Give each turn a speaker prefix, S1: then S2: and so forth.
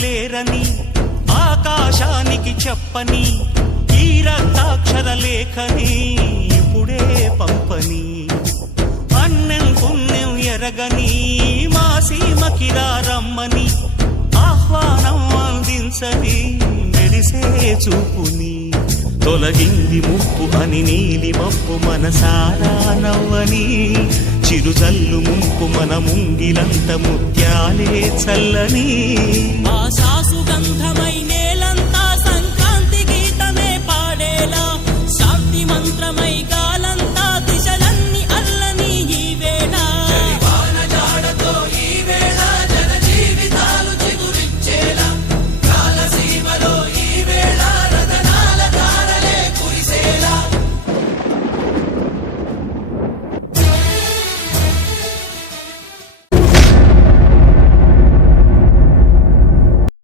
S1: లేరని ఆకాశానికి చెప్పని ఈ రక్తాక్షర లేఖని ఇప్పుడే పంపని. అన్నం పుణ్యం ఎరగని మా సీమకి రమ్మని ఆహ్వానం అందించని మెరిసే చూపుని. తొలగింది ముప్పు అని నీలి మప్పు మనసారా నవ్వని. చిరుజల్లు ముంపు మన ముంగిలంత ముత్యాలే చల్లని.